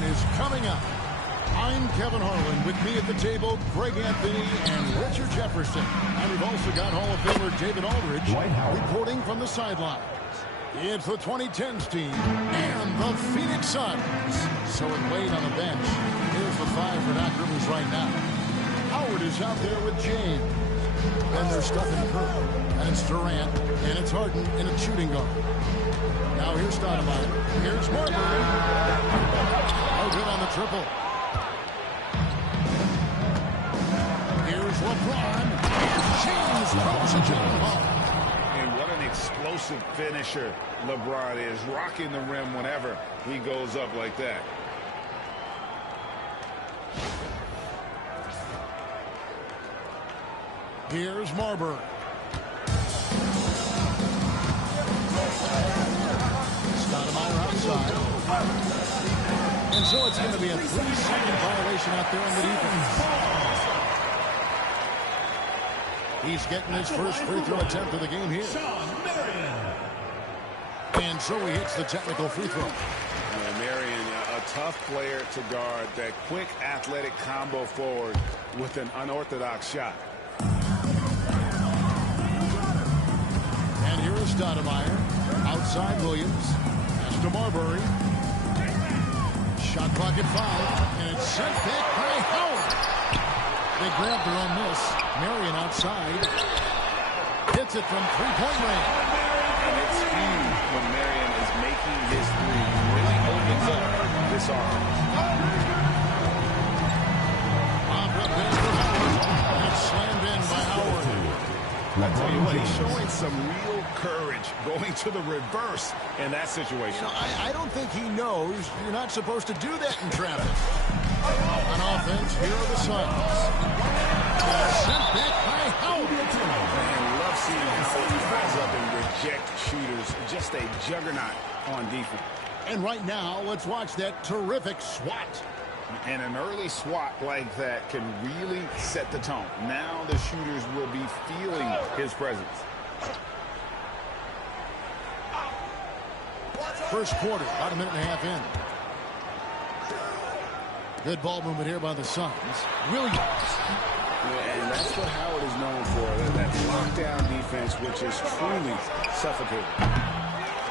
action is coming up. I'm Kevin Harlan. With me at the table, Greg Anthony and Richard Jefferson. And we've also got Hall of Famer David Aldridge reporting from the sidelines. It's the 2010s team and the Phoenix Suns. So in Wade on the bench, here's the five for Doc Rivers right now. Howard is out there with James. Then they're stuffing Curry. And it's Durant. And it's Harden in a shooting guard. Now here's Stoudemire. Here's Marbury. No good on the triple. Here's LeBron. James throws it down hard. And what an explosive finisher LeBron is. Rocking the rim whenever he goes up like that. Here's Marbury. Stoudemire outside. And so it's going to be a 3-second violation out there on the defense. He's getting his first free throw attempt of the game here. And so he hits the technical free throw. Marion, a tough player to guard. That quick athletic combo forward with an unorthodox shot. And here is Stoudemire. Outside Williams. Pass to Marbury. Shot clock at 5. And it's sent back by Howard. They grab their own miss. Marion outside. Hits it from three-point range. And it's huge when Marion is making his three. Really opens up this offense. Bob up there for Howard. And it's slammed in by Howard. I tell you what, he's showing some real courage going to the reverse in that situation. You know, I don't think he knows you're not supposed to do that in traffic. On offense, here are the Suns. Sent back by Howard. Man, love seeing how he rise up and reject shooters. Just a juggernaut on defense. And right now, let's watch that terrific swat. And an early swat like that can really set the tone. Now the shooters will be feeling his presence. First quarter, about a minute and a half in. Good ball movement here by the Suns. Williams. Yeah, and that's what Howard is known for, that lockdown defense, which is truly suffocating.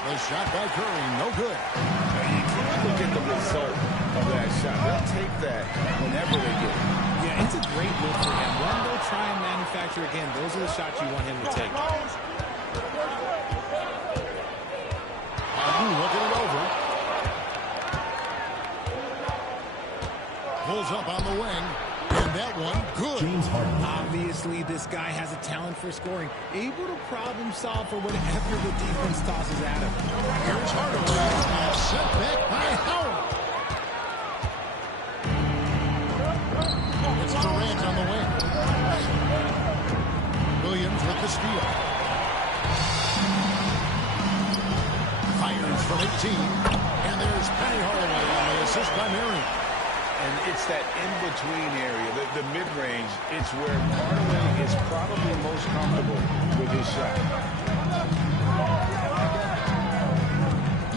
The shot by Curry, no good. Now, you can't look at the result of that shot. They'll take that whenever they get it. Yeah, it's a great look for him. When they'll try and manufacture again, those are the shots you want him to take. Looking it over. Pulls up on the wing. And that one, good. James Harden. Obviously, this guy has a talent for scoring. Able to problem solve for whatever the defense tosses at him. Here's Hardaway. And set back by Howard. It's Durant on the wing. Williams with the steal. Fires from 18. And there's Penny Hardaway on the assist by Marion. And it's that in-between area, the mid-range. It's where Hardaway is probably most comfortable with his shot.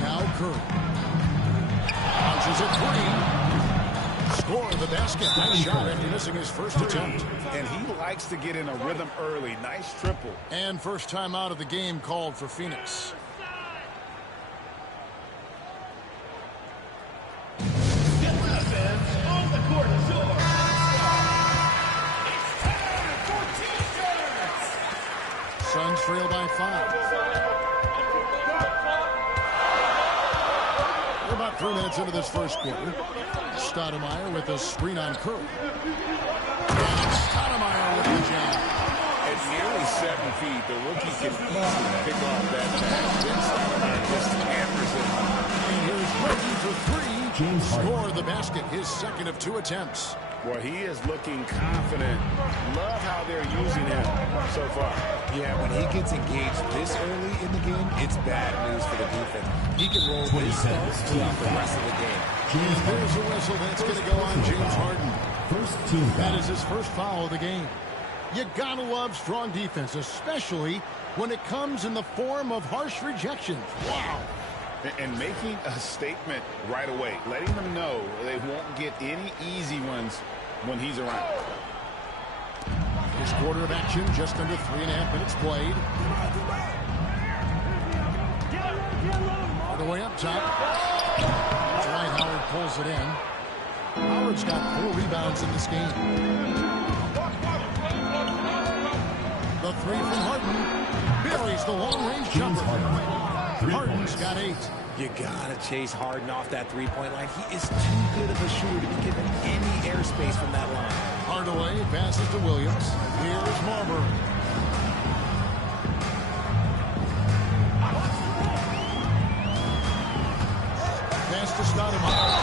Now Curry. Launches a three. Score the basket. Nice shot after missing his first attempt. And he likes to get in a rhythm early. Nice triple. And first time out of the game called for Phoenix. Suns trail by 5. We're about 3 minutes into this first quarter. Stoudemire with a screen on Curry. And Stoudemire with the jam. At nearly 7 feet, the rookie can easily pick off that pass. Then Stoudemire just hammers it. And here's Reggie for 3. James score the basket, his second of 2 attempts. Well, he is looking confident. Love how they're using him so far. Yeah, when he gets engaged this early in the game, it's bad news for the defense. He can roll his starts throughout the rest of the game. And there's a whistle that's going to go on James Harden. That is his first foul of the game. You gotta love strong defense, especially when it comes in the form of harsh rejections. Wow. And making a statement right away, letting them know don't get any easy ones when he's around. This quarter of action, just under 3.5 minutes played. All the way up top. Dwight Howard pulls it in. Howard's got 4 rebounds in this game. The three from Harden. Buries the long-range jumper. Harden's got 8. You gotta chase Harden off that three-point line. He is too good of a shooter to be given any airspace from that line. Hardaway passes to Williams. Here's Marbury. Pass to Stoudemire.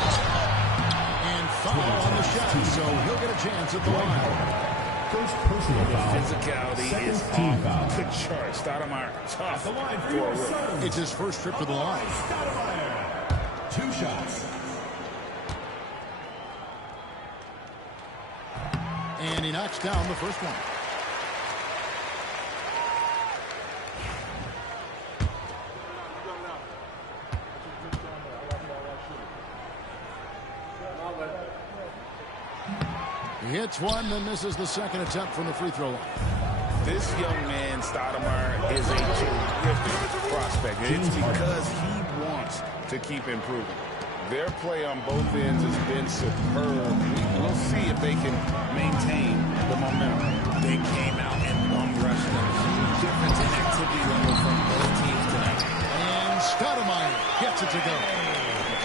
And foul on the shot, so he'll get a chance at the line. First personal foul. Physicality is off the chart. Stoudemire, tough for a rookie. It's his first trip to the line. 2 shots. And he knocks down the first one. He hits one, then misses the second attempt from the free throw line. This young man, Stoudemire, is a terrific prospect. It's because he wants to keep improving. Their play on both ends has been superb. We'll see if they can maintain the momentum. They came out and bum-rushed them. Huge difference in activity level from both teams tonight. And Stoudemire gets it to go.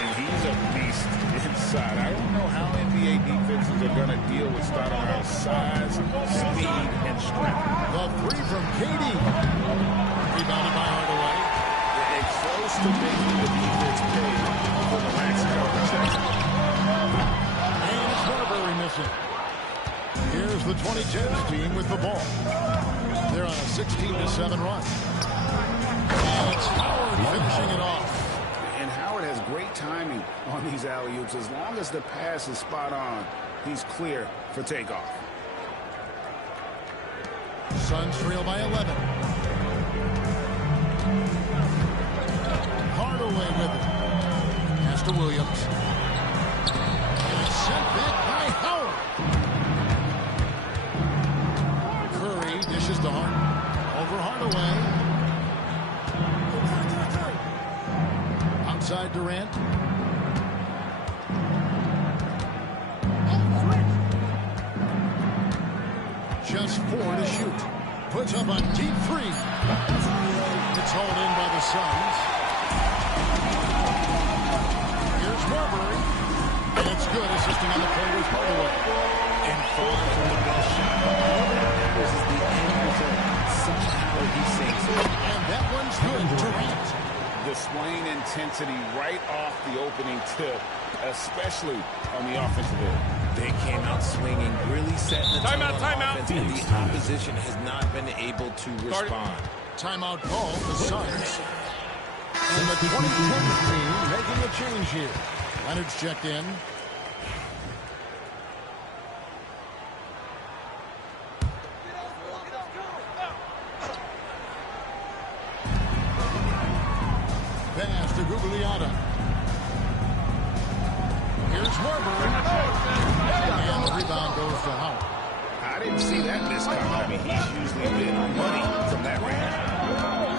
And he's a beast inside. I don't know how NBA defenses are going to deal with Stoudemire's size, speed, and strength. The three from KD. Rebounded by Hardaway. They're close to making the defense pay for the max coverage. And it's Marbury missing. Here's the 2010s team with the ball. They're on a 16-7 run. And it's Howard finishing it off. And Howard has great timing on these alley-oops. As long as the pass is spot on, he's clear for takeoff. Suns trail by 11. Hardaway with it. Pass to Williams. And it's sent back by Howard. Curry dishes to Harden. Over Hardaway. Outside Durant. Just 4 to shoot. Puts up a deep 3. It's hauled in by the Suns. Here's Marbury. And it's good, assisting on the play with Hardaway. And far from the best shot. All that matters is the end result. Somehow he sinks it. And that one's good. Durant. Displaying intensity right off the opening tip, especially on the offensive end. They came out swinging, really setting the tone on offense, and the opposition has not been able to respond. Timeout call, the Suns. And the 2010 team making a change here. Leonard's checked in. Pass to Gugliotta. Here's Marbury. And the rebound goes to Howard. I didn't see that miss coming. I mean, he's usually been money from that range.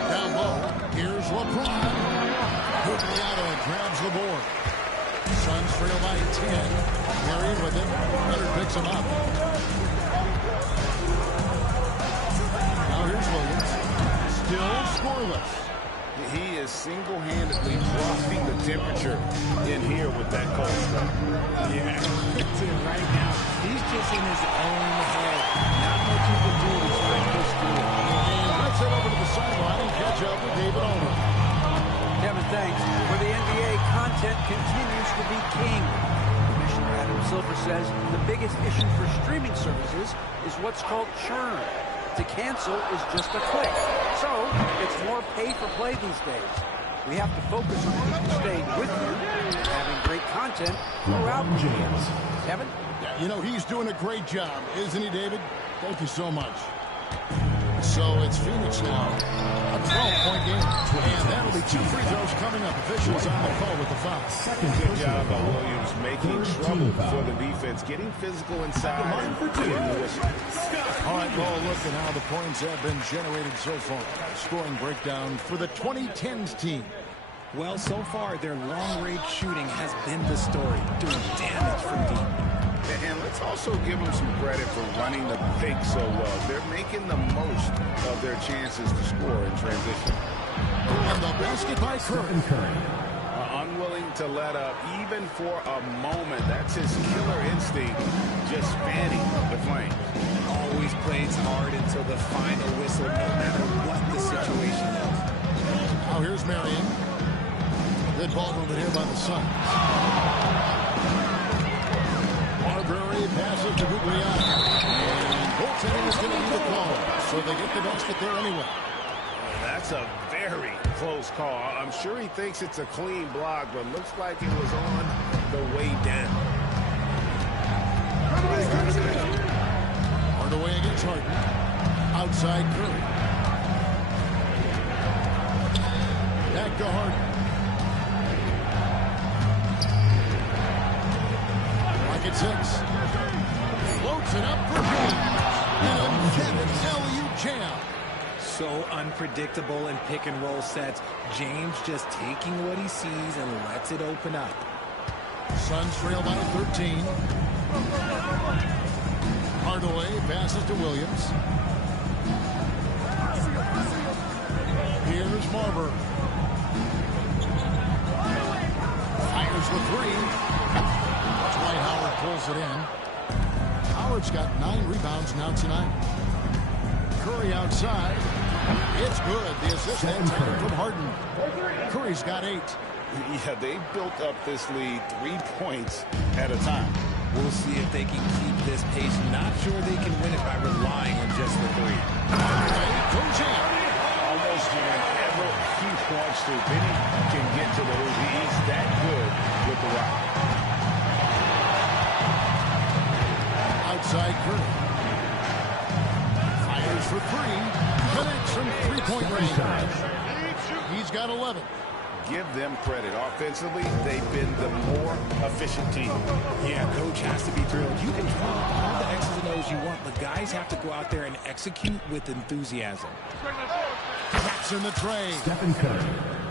Down low. Here's LeBron. Gugliotta grabs the board. Suns trail by 10. Murray with him. Leonard picks him up. Now here's Williams. Still scoreless. He is single-handedly dropping the temperature in here with that cold start. Yeah, it's it right now. He's just in his own head. Not much you can do to try and push through it. And let's head over to the sideline and catch up with David Aldridge. Kevin, thanks. For the NBA, content continues to be king. Commissioner Adam Silver says the biggest issue for streaming services is what's called churn. To cancel is just a click. So, it's more pay-for-play these days. We have to focus on people staying with you and having great content throughout the years. Kevin? You know, he's doing a great job, isn't he, David? Thank you so much. So it's Phoenix now. A 12-point game. And that'll be 2 free throws coming up. Officials on the call with the foul. Good job by Williams making trouble for the defense, getting physical inside and getting the whistle. All right, well, look at how the points have been generated so far. Scoring breakdown for the 2010s team. Well, so far, their long-range shooting has been the story, doing damage from deep. And let's also give them some credit for running the pick so well. They're making the most of their chances to score in transition. And the basket by Curry. Unwilling to let up even for a moment. That's his killer instinct, just fanning the flames. Always plays hard until the final whistle, no matter what the situation is. Now here's Marion. Good ball movement here by the Suns. Marbury passes to Guglielmo. And goaltending is going to be the call. So they get the basket there anyway. That's a very close call. I'm sure he thinks it's a clean block, but looks like it was on the way down. Hardaway against Harden. Outside Curry. Back to Harden. At 6. Floats it up for James. And a Kevin LU jam. So unpredictable in pick and roll sets. James just taking what he sees and lets it open up. Suns trail by 13. Hardaway passes to Williams. Here's Marbury. Fires the 3. Dwight Howard pulls it in. Howard's got 9 rebounds now tonight. Curry outside. It's good. The assist that time from Harden. Curry's got 8. Yeah, they built up this lead 3 points at a time. We'll see if they can keep this pace. Not sure they can win it by relying on just the 3. Goes in. Almost whenever he wants to. Benny can get to the hoop. He's that good with the rock. Outside Curry. Fires for 3. Connects from 3-point range. He's got 11. Give them credit. Offensively, they've been the more efficient team. Yeah, coach has to be thrilled. You can draw all the X's and O's you want, but guys have to go out there and execute with enthusiasm. That's in the tray. Stephen Curry.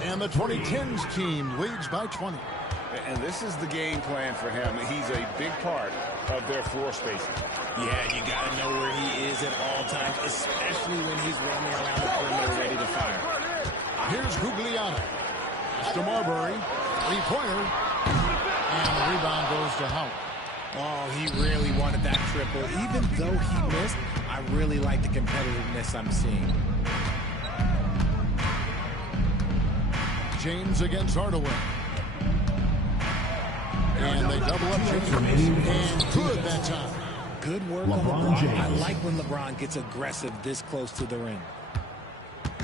And the 2010s team leads by 20. And this is the game plan for him. He's a big part of their floor spacing. Yeah, you got to know where he is at all times, especially when he's roaming around the perimeter ready to fire. Here's Guglielmo. To Marbury. 3-pointer. And the rebound goes to Howard. Oh, he really wanted that triple. Even though he missed, I really like the competitiveness I'm seeing. James against Hardaway. And they double up James. And good that time. Good work on LeBron. I like when LeBron gets aggressive this close to the rim.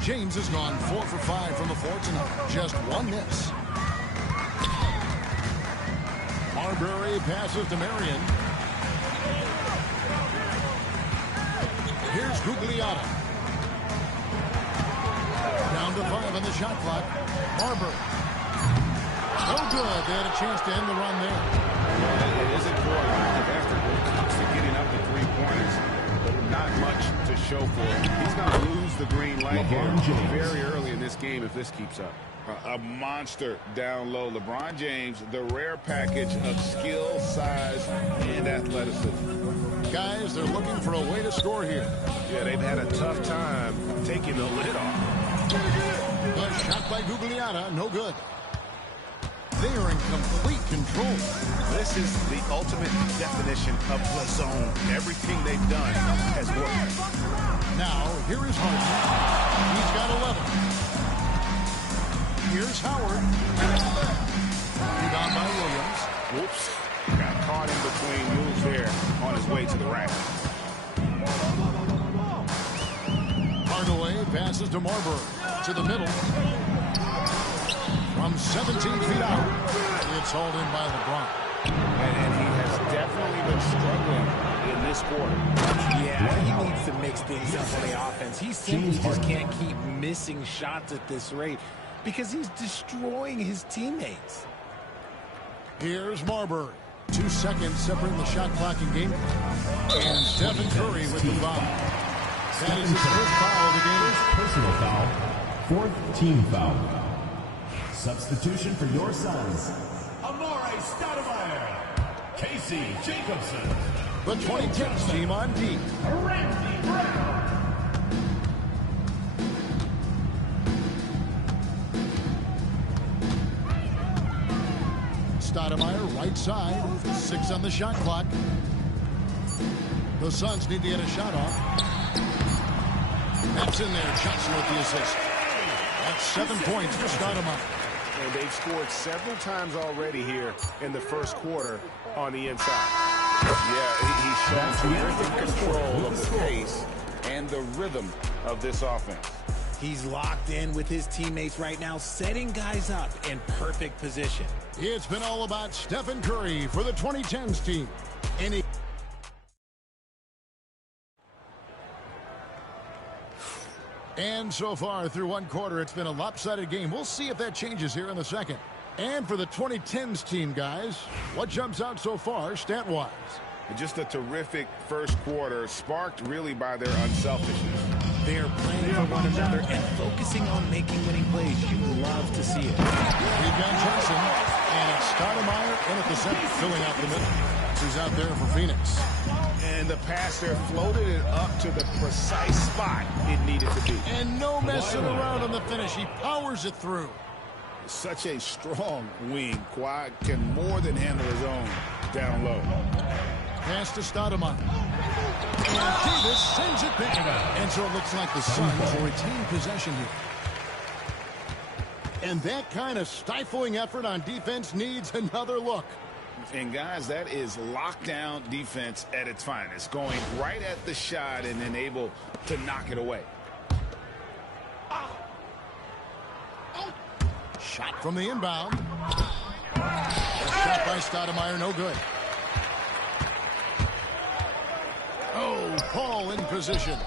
James has gone 4 for 5 from the floor tonight. Just 1 miss. Marbury passes to Marion. Here's Guglielmo. Down to 5 on the shot clock. Marbury. No good. They had a chance to end the run there. It isn't for a lack of effort when it comes to getting up to 3-pointers, but not much to show for him. He's going to lose the green light here very early in this game if this keeps up. A monster down low. LeBron James, the rare package of skill, size, and athleticism. Guys, they're looking for a way to score here. Yeah, they've had a tough time taking the lid off. The shot by Guglielmo, no good. They are in complete control. This is the ultimate definition of the zone. Everything they've done has worked. Now, here is Harden. He's got 11. Here's Howard. Rebound by Williams. Whoops. Got caught in between moves there on his way to the rack. Hardaway passes to Marbury. To the middle. From 17 feet out. It's hauled in by LeBron. And he has definitely been struggling in this quarter. Yeah, he needs to mix things up on the offense. He simply just can't keep missing shots at this rate because he's destroying his teammates. Here's Marbury. 2 seconds separating the shot clock and game. And Stephen Curry with the foul. That is his first foul of the game. Personal foul. Fourth team foul. Substitution for your sons. Amare Stoudemire. Casey Jacobson. The 2010s team on D. Randy Brown. Stoudemire, right side. 6 on the shot clock. The Suns need to get a shot off. That's in there. Johnson with the assist. That's 7 points for Stoudemire. And they've scored several times already here in the first quarter on the inside. Yeah, he's shown terrific control of the pace and the rhythm of this offense. He's locked in with his teammates right now, setting guys up in perfect position. It's been all about Stephen Curry for the 2010s team. And so far through one quarter, it's been a lopsided game. We'll see if that changes here in the second. And for the 2010s team, guys, what jumps out so far stat-wise? Just a terrific first quarter, sparked really by their unselfishness. They're playing for one another and focusing on making winning plays. You love to see it. We've got Johnson, and it's Stoudemire in at the center, filling out the middle. He's out there for Phoenix. And the pass there floated it up to the precise spot it needed to be. And no messing around on the finish. He powers it through. Such a strong wing. Kawhi can more than handle his own down low. Pass to Stoudemire. And Davis sends it back. And so it looks like the Suns will retain possession here. And that kind of stifling effort on defense needs another look. And guys, that is lockdown defense at its finest. Going right at the shot and then able to knock it away. Shot from the inbound. A shot by Stoudemire, no good. Oh, Paul in position.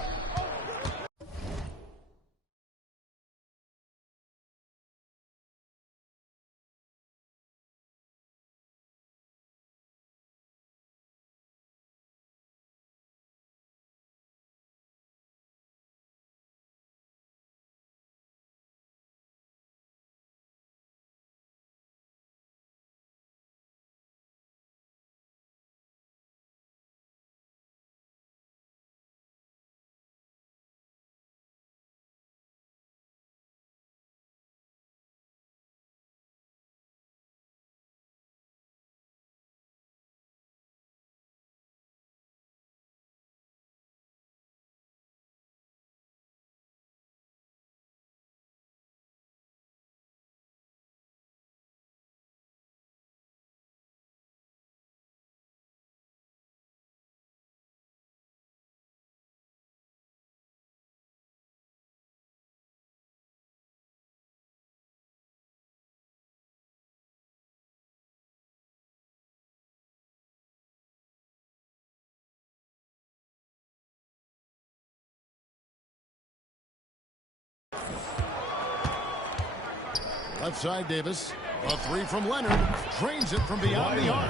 Left side, Davis. A three from Leonard. Drains it from beyond the arc.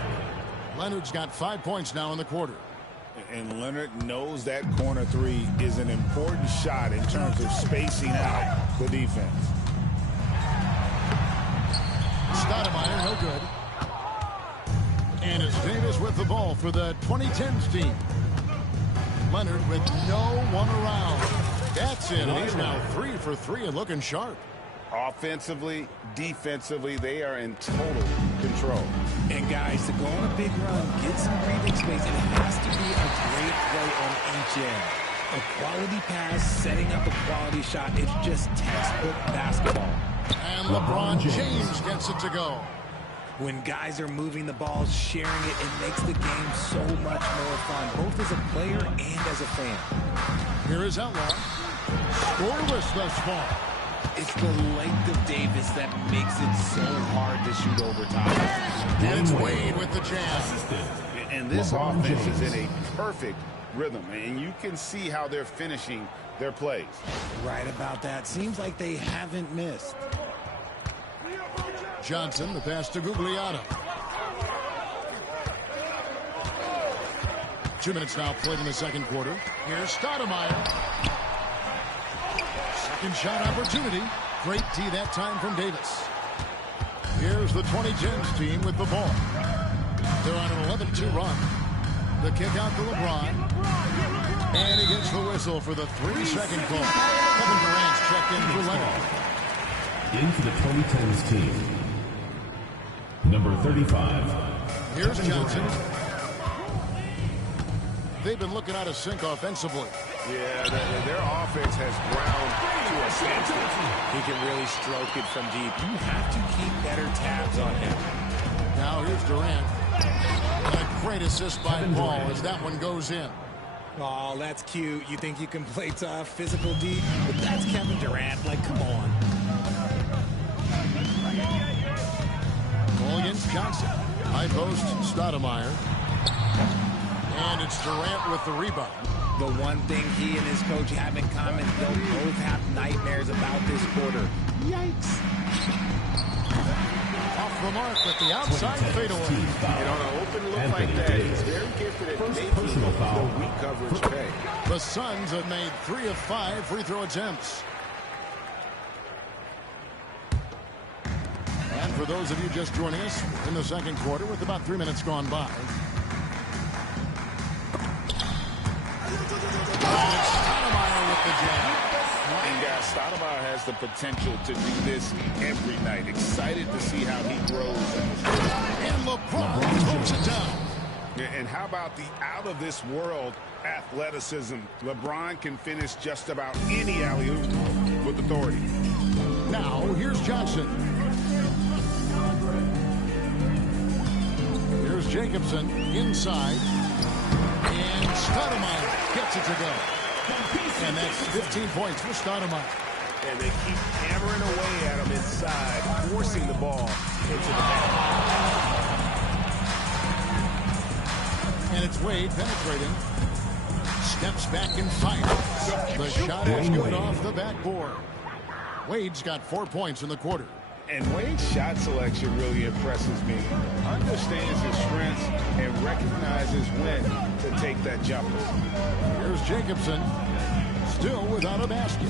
Leonard's got 5 points now in the quarter. And Leonard knows that corner three is an important shot in terms of spacing out the defense. Stoudemire, no good. And it's Davis with the ball for the 2010s team. Leonard with no one around. That's it. He's now 3 for 3 and looking sharp. Offensively, defensively, they are in total control. And guys, to go on a big run, get some breathing space, and it has to be a great play on each end. A quality pass, setting up a quality shot. It's just textbook basketball. And LeBron James gets it to go. When guys are moving the ball, sharing it, it makes the game so much more fun, both as a player and as a fan. Here is Outlaw. Scoreless thus far. It's the length of Davis that makes it so hard to shoot over top. And it's Wade with the jam. And And this LeBron offense James. is in a perfect rhythm, and you can see how they're finishing their plays. Right about that. Seems like they haven't missed. Johnson, the pass to Gugliotta. 2 minutes now played in the second quarter. Here's Stoudemire. Second shot opportunity. Great D that time from Davis. Here's the 2010s team with the ball. They're on an 11-2 run. The kick out to LeBron. And he gets the whistle for the 3-second call. Kevin Durant's checked in for Leonard. In for the 2010s team, number 35. Here's Johnson. They've been looking out of sync offensively. Yeah, their offense has ground to a standstill. He can really stroke it from deep. You have to keep better tabs on him. Now here's Durant. And a great assist by Paul as that one goes in. Oh, that's cute. You think you can play tough, physical deep, but that's Kevin Durant. Like, come on. Ball against Johnson. High post, Stoudemire. And it's Durant with the rebound. The one thing he and his coach have in common, they'll both have nightmares about this quarter. Yikes. Off the mark with the outside fadeaway. And on an open look like that, he's very gifted at making the weak coverage pay. The Suns have made 3 of 5 free throw attempts. And for those of you just joining us in the second quarter with about 3 minutes gone by. Stoudemire with the jam. And guys, Stoudemire has the potential to do this every night. Excited to see how he grows. And LeBron throws it down. And how about the out-of-this-world athleticism? LeBron can finish just about any alley-oop with authority. Now, here's Johnson. Here's Jacobson inside. And Stoudemire gets it to go. And that's 15 points for Stoudemire. And they keep hammering away at him inside, forcing the ball into the net. And it's Wade penetrating. Steps back and fires. The shot is good off the backboard. Wade's got 4 points in the quarter. And Wade's shot selection really impresses me. Understands his strengths and recognizes when to take that jumper. Here's Jacobson. Still without a basket.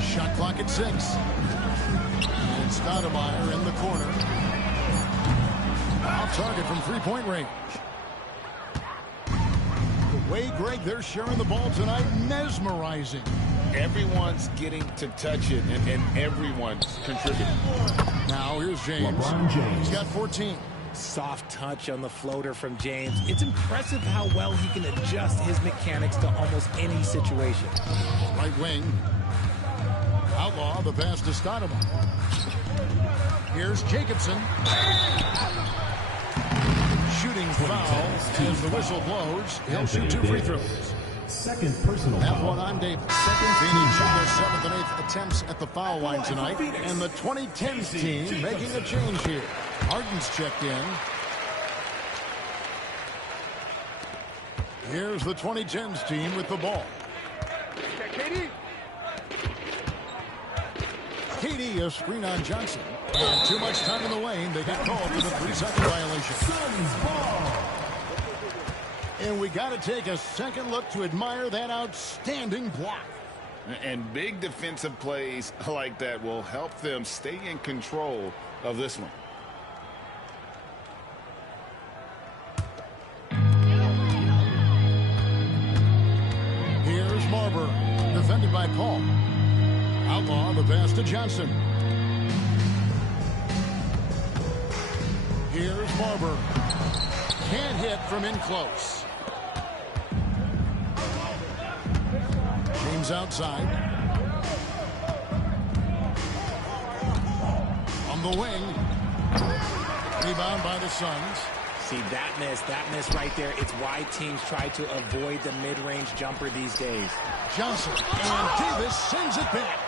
Shot clock at 6. And Stoudemire in the corner. Off target from three-point range. The way, Greg, they're sharing the ball tonight, mesmerizing. Everyone's getting to touch it, and everyone's contributing. Now here's James. LeBron James. He's got 14. Soft touch on the floater from James. It's impressive how well he can adjust his mechanics to almost any situation. Right wing. Outlaw the pass to Stoudemire. Here's Jacobson. Shooting foul as the whistle blows. He'll shoot 2 free throws. Second personal That foul. one on Davis. Phoenix shoot their 7th and 8th attempts at the foul line tonight. And the 2010s team making a change here. Harden's checked in. Here's the 2010s team with the ball. KD, a screen on Johnson. And too much time in the lane. They get called for the 3-second violation. And we got to take a second look to admire that outstanding block. And big defensive plays like that will help them stay in control of this one. Here's Marber, defended by Paul. Outlaw the pass to Johnson. Here's Marber. Can't hit from in close. James outside. On the wing. Rebound by the Suns. See, that miss right there, it's why teams try to avoid the mid-range jumper these days. Johnson, and Davis sends it back.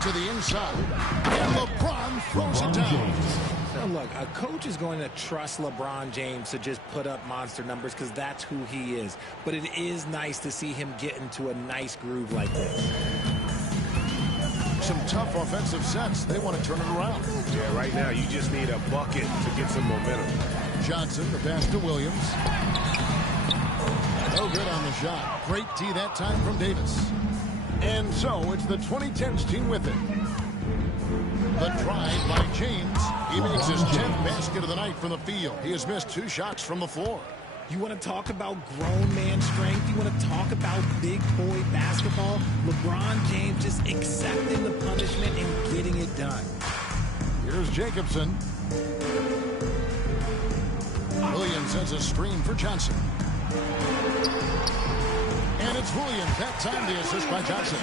To the inside. And LeBron throws it down. James. Now look, a coach is going to trust LeBron James to just put up monster numbers because that's who he is. But it is nice to see him get into a nice groove like this. Some tough offensive sets. They want to turn it around. Yeah, right now you just need a bucket to get some momentum. Johnson, the pass to Williams. No good on the shot. Great tee that time from Davis. And so it's the 2010s team with it. The drive by James. He makes his 10th basket of the night from the field. He has missed 2 shots from the floor. You want to talk about grown man strength? You want to talk about big boy basketball? LeBron James just accepting the punishment and getting it done. Here's Jacobson. Williams has a screen for Johnson. And it's Williams. That time the assist by Johnson.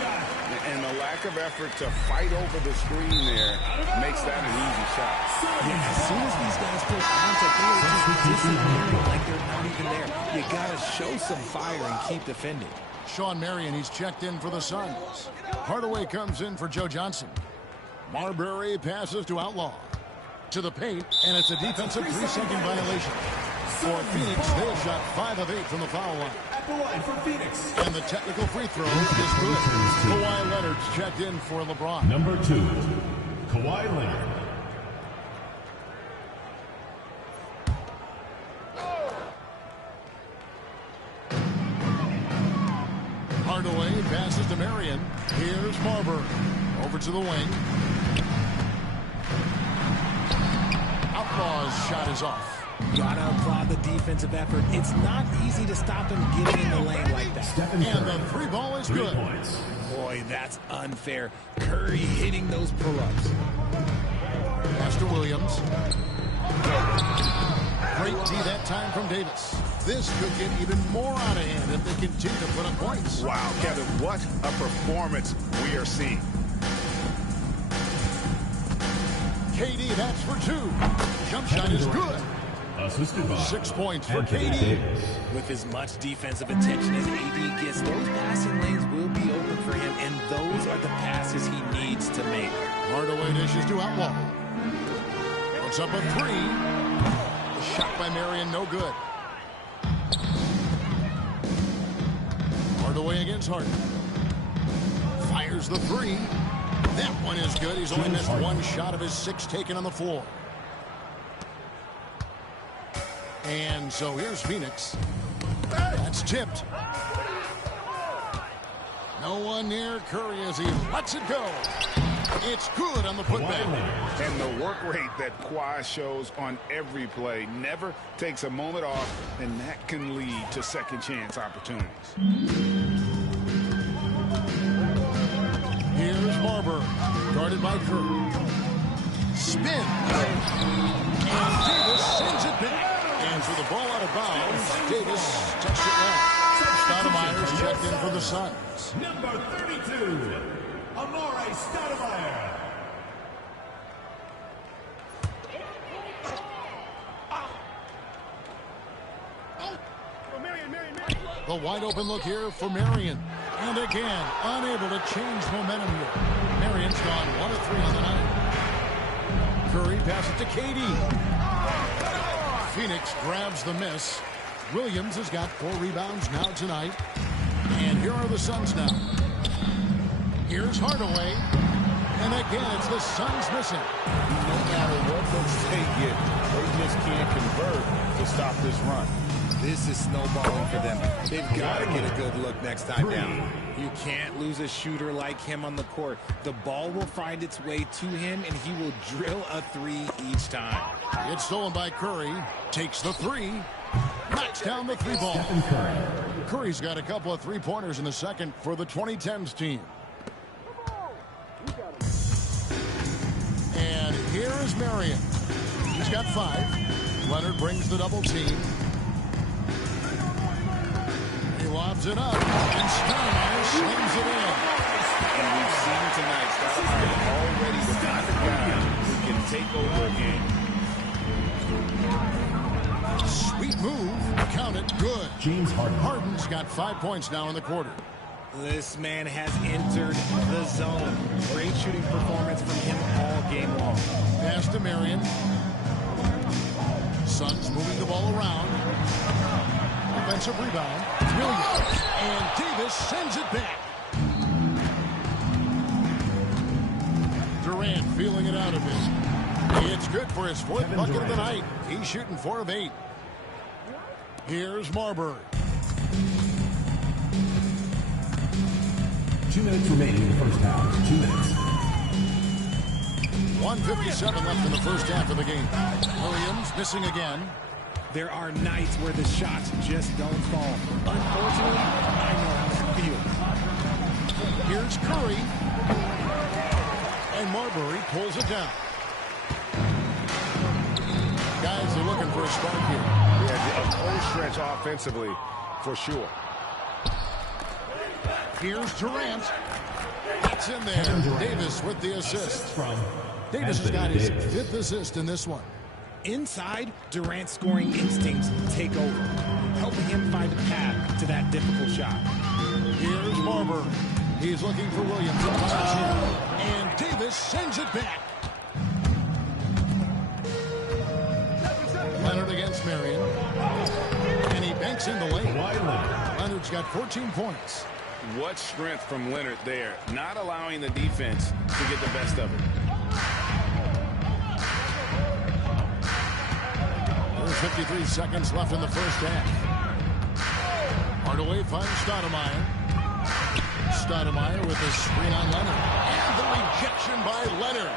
And the lack of effort to fight over the screen there makes that an easy shot. Yeah, as soon as these guys push contact, they are just disappearing like they're not even there. You got to show some fire and keep defending. Sean Marion, he's checked in for the Suns. Hardaway comes in for Joe Johnson. Marbury passes to Outlaw. To the paint, and it's a defensive 3-second violation. For Phoenix, they have shot 5 of 8 from the foul line. At the line for Phoenix. And the technical free throw is good. Kawhi Leonard's checked in for LeBron. Number 2, Kawhi Leonard. Hardaway passes to Marion. Here's Marbury. Over to the wing. Outlaw's shot is off. Gotta applaud the defensive effort. It's not easy to stop him getting in the lane like that. Stephen And Curry. the 3 ball is 3 good. points. Boy, that's unfair. Curry hitting those pull-ups. Pass to Williams. Great tee that time from Davis. This could get even more out of hand if they continue to put up points. Wow, Kevin, what a performance we are seeing. KD, that's for 2. Jump shot is good. Assisted by 6 points for Anthony KD. Davis. With as much defensive attention as AD gets, those passing lanes will be open for him, and those are the passes he needs to make. Hardaway dishes to Outlaw. Puts up a 3. The shot by Marion, no good. Hardaway against Harden. Fires the 3. That one is good. He's only missed 1 shot of his 6 taken on the floor. And so here's Phoenix. That's tipped. No one near Curry as he lets it go. It's good on the putback. And the work rate that Kawhi shows on every play never takes a moment off, and that can lead to second chance opportunities. Here's Marbury, guarded by Curry. Spin. And Davis sends it back. And for the ball out of bounds, Davis touched it well. Stoudemire's checked in for the Suns. Number 32, Amare Stoudemire. The wide open look here for Marion. And again, unable to change momentum here. Marion's gone 1 of 3 on the night. Curry passes to KD. Phoenix grabs the miss. Williams has got 4 rebounds now tonight. And here are the Suns now. Here's Hardaway. And again, it's the Suns missing. No matter what looks they get, they just can't convert to stop this run. This is snowballing for them. They've got to get a good look next time down. You can't lose a shooter like him on the court. The ball will find its way to him, and he will drill a 3 each time. It's stolen by Curry. Takes the 3. Knocks down the 3 ball. Stephen Curry. Curry's got a couple of 3-pointers in the second for the 2010s team. And here is Marion. He's got 5. Leonard brings the double team. He lobs it up, and Stoudemire slams it in. And we've seen tonight, Stoudemire already the kind of guy who can take over a game. Sweet move. Count it. Good. James Harden. Harden's got 5 points now in the quarter. This man has entered the zone. Great shooting performance from him all game long. Pass to Marion. Suns moving the ball around. Offensive rebound. Williams. And Davis sends it back. Durant feeling it out a bit. It's good for his fourth bucket of the night. He's shooting 4 of 8. Here's Marbury. 2 minutes remaining in the first half. 2 minutes. 1:57 left in the first half of the game. Williams missing again. There are nights where the shots just don't fall. Unfortunately, I know how that feels. Here's Curry. And Marbury pulls it down. Guys are looking for a spark here. Yeah, a cold stretch offensively, for sure. Here's Durant. It's in there. Davis with the assist. Davis has got his 5th assist in this one. Inside, Durant's scoring instincts take over, helping him find a path to that difficult shot. Here's Marbury. He's looking for Williams. And Davis sends it back. Leonard against Marion. And he banks in the lane. Leonard's got 14 points. What strength from Leonard there, not allowing the defense to get the best of it. There's 53 seconds left in the first half. Hardaway finds Stoudemire. Stoudemire with a screen on Leonard. And the rejection by Leonard.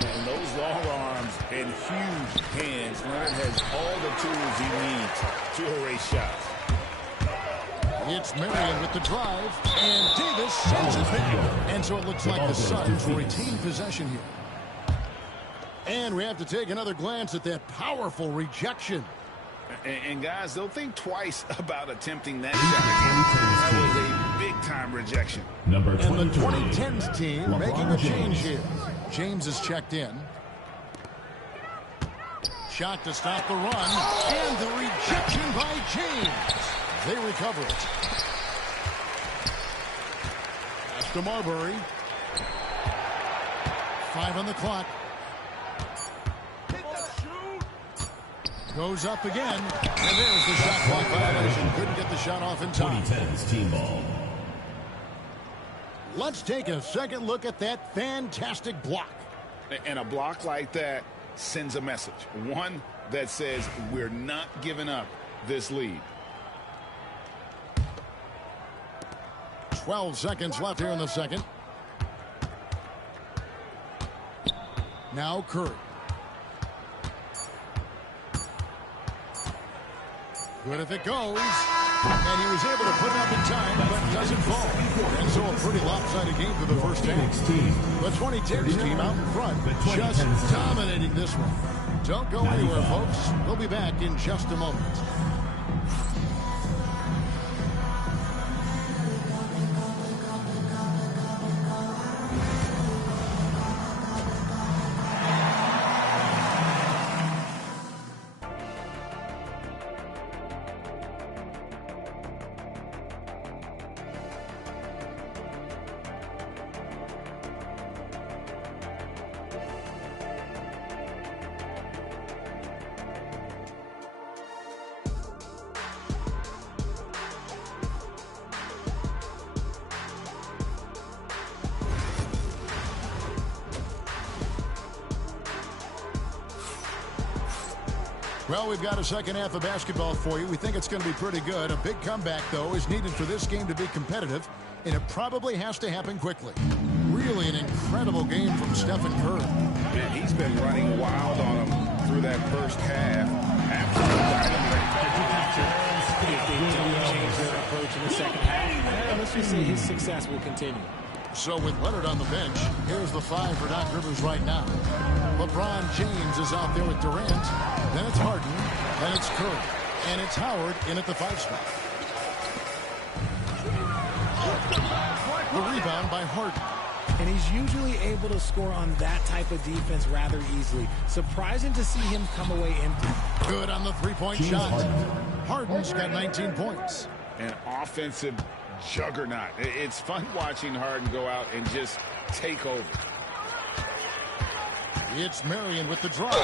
And those long arms and huge hands, Leonard has all the tools he needs to erase shots. It's Marion with the drive, and Davis sends it back. And so it looks like the Suns will retain possession here. And we have to take another glance at that powerful rejection. And guys, they'll think twice about attempting that shot. That was a big-time rejection. And the 2010s team making a change here. James is checked in. Shot to stop the run, and the rejection by James. They recover it. Pass to Marbury. 5 on the clock. Goes up again. And there's the shot clock violation. Couldn't get the shot off in time. 2010's team ball. Let's take a second look at that fantastic block. And a block like that sends a message. One that says we're not giving up this lead. 12 seconds left here in the second. Now Curry. Good if it goes. And he was able to put it up in time, but doesn't fall. And so a pretty lopsided game for the first half. The 2010s team out in front, just dominating this one. Don't go anywhere, folks. We'll be back in just a moment. Well, we've got a second half of basketball for you. We think it's going to be pretty good. A big comeback, though, is needed for this game to be competitive, and it probably has to happen quickly. Really an incredible game from Stephen Curry. Man, he's been running wild on him through that first half. Absolutely If they don't change their approach in the second half, let's just say his success will continue. So with Leonard on the bench, here's the 5 for Doc Rivers right now. LeBron James is out there with Durant. Then it's Harden. Then it's Curry. And it's Howard in at the 5 spot. The rebound by Harden. And he's usually able to score on that type of defense rather easily. Surprising to see him come away empty. Good on the three-point shot. Harden's got 19 points. An offensive juggernaut. It's fun watching Harden go out and just take over. It's Marion with the drive.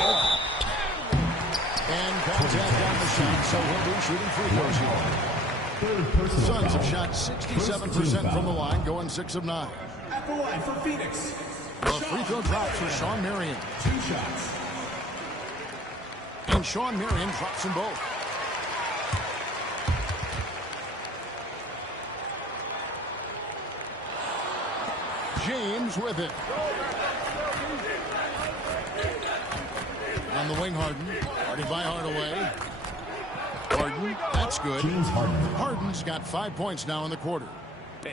And contact on the shot, so he'll be shooting free throws here. The Suns have shot 67% from the line, going 6 of 9. At the line for Phoenix. The free throw drops for Sean Marion. 2 shots. And Sean Marion drops them both. James with it. On the wing, Harden. Guarded by Hardaway. Harden, that's good. James Harden. Harden's got 5 points now in the quarter.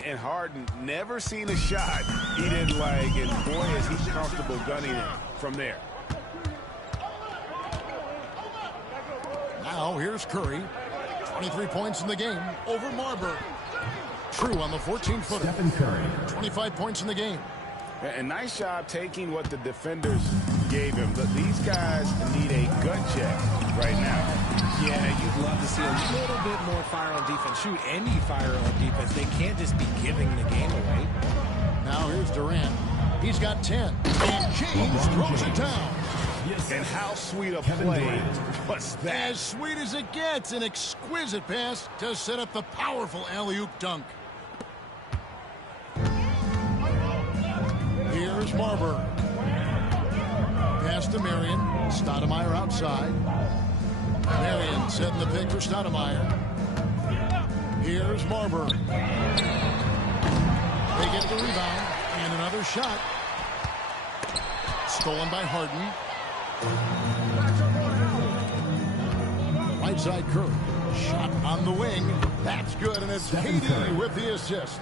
And Harden never seen a shot he didn't like, and boy, is he comfortable gunning it from there. Now here's Curry. 23 points in the game over Marbury. True on the 14-footer. Stephen Curry. 25 points in the game. And nice job taking what the defenders gave him. But these guys need a gut check right now. Yeah, you'd love to see a little bit more fire on defense. Shoot, any fire on defense. They can't just be giving the game away. Now here's Durant. He's got 10. And James throws it down. Yes. And how sweet a Kevin play Durant. was that? As sweet as it gets. An exquisite pass to set up the powerful alley-oop dunk. Here's Marbury. Pass to Marion. Stoudemire outside. Marion setting the pick for Stoudemire. Here's Marbury. They get the rebound. And another shot. Stolen by Harden. Right side Curry. Shot on the wing. That's good. And it's KD with the assist.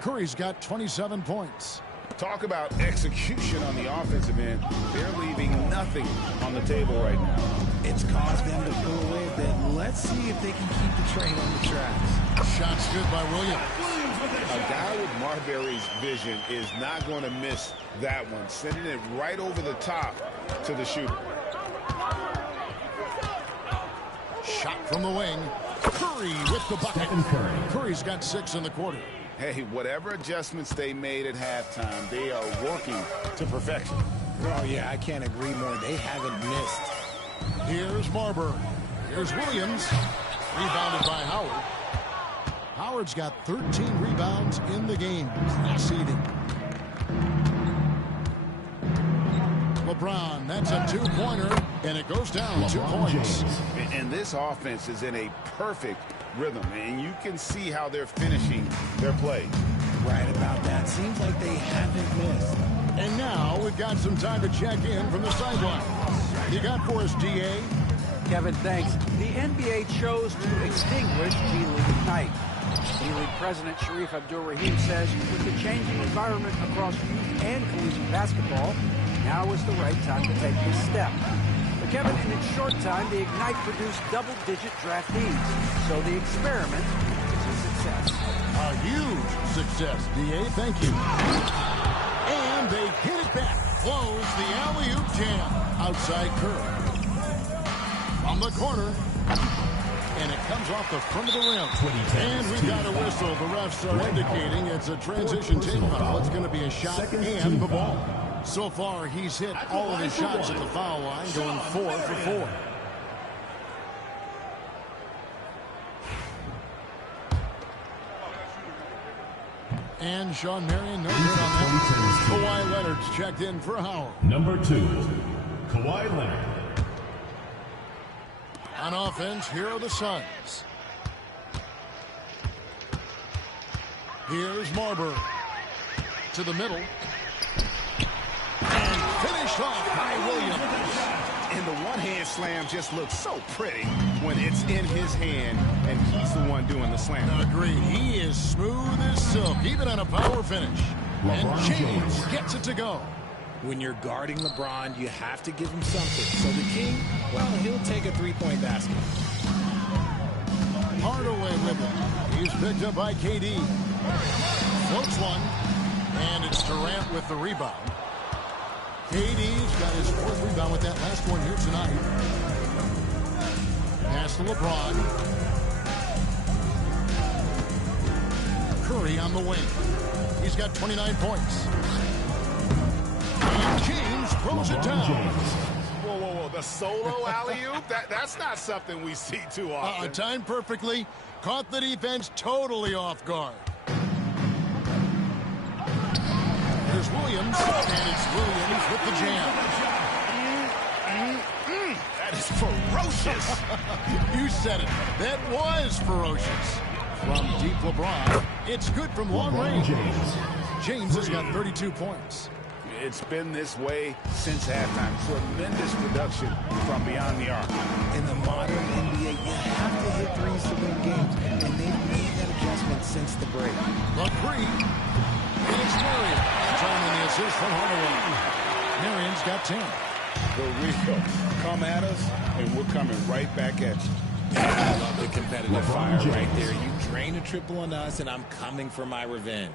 Curry's got 27 points. Talk about execution on the offensive end. They're leaving nothing on the table right now. It's caused them to pull away a bit. Let's see if they can keep the train on the tracks. Shots good by Williams. A guy with Marbury's vision is not going to miss that one. Sending it right over the top to the shooter. Shot from the wing. Curry with the bucket. Curry's got 6 in the quarter. Hey, whatever adjustments they made at halftime, they are working to perfection. Oh, yeah, I can't agree more. They haven't missed. Here's Marbury. Here's Williams. Rebounded by Howard. Howard's got 13 rebounds in the game. Class eating. LeBron, that's a 2-pointer, and it goes down 2 points. And this offense is in a perfect rhythm, and you can see how they're finishing their play. Right about that. Seems like they haven't missed. And now we've got some time to check in from the sideline. You got for us, DA? Kevin, thanks. The NBA chose to extinguish G-League Ignite. G-League President Sharif Abdul-Rahim says with the changing environment across youth and collegiate basketball, now is the right time to take this step. But Kevin, in its short time, the Ignite produced double-digit draftees. So the experiment is a success. A huge success, DA. Thank you. And they get it back. Close the alley-oop jam. Outside Curry. From the corner. And it comes off the front of the rim. And we got a whistle. The refs are indicating it's a transition team foul. It's going to be a shot and the ball. So far, he's hit all of his shots at the foul line, going 4 for 4. And Sean Marion, no good on that. Kawhi Leonard's checked in for Howard. Number 2, Kawhi Leonard. On offense, here are the Suns. Here's Marbury. To the middle. And finished off by Williams. And the one-hand slam just looks so pretty when it's in his hand and he's the one doing the slam. Agreed. He is smooth as silk, even on a power finish. And James gets it to go. When you're guarding LeBron, you have to give him something. So the King, well, he'll take a three-point basket. Hardaway with it. He's picked up by KD. Floats one. And it's Durant with the rebound. KD's got his 4th rebound with that last one here tonight. Pass to LeBron. Curry on the wing. He's got 29 points. And James throws it down. Whoa, whoa, whoa. The solo alley-oop? That's not something we see too often. Timed perfectly. Caught the defense totally off guard. Here's Williams, and it's Williams with the jam. That is ferocious. You said it. That was ferocious. From deep LeBron, it's good from long range. James has got 32 points. It's been this way since halftime. Tremendous production from beyond the arc. In the modern NBA, you have to hit threes to win games, and they've made that adjustment since the break. The three. And it's Marion. Trying the assist from Hardaway. Marion's got 10. The Rico, come at us, and we're coming right back at you. I love the competitive fire right there. You drain a triple on us, and I'm coming for my revenge.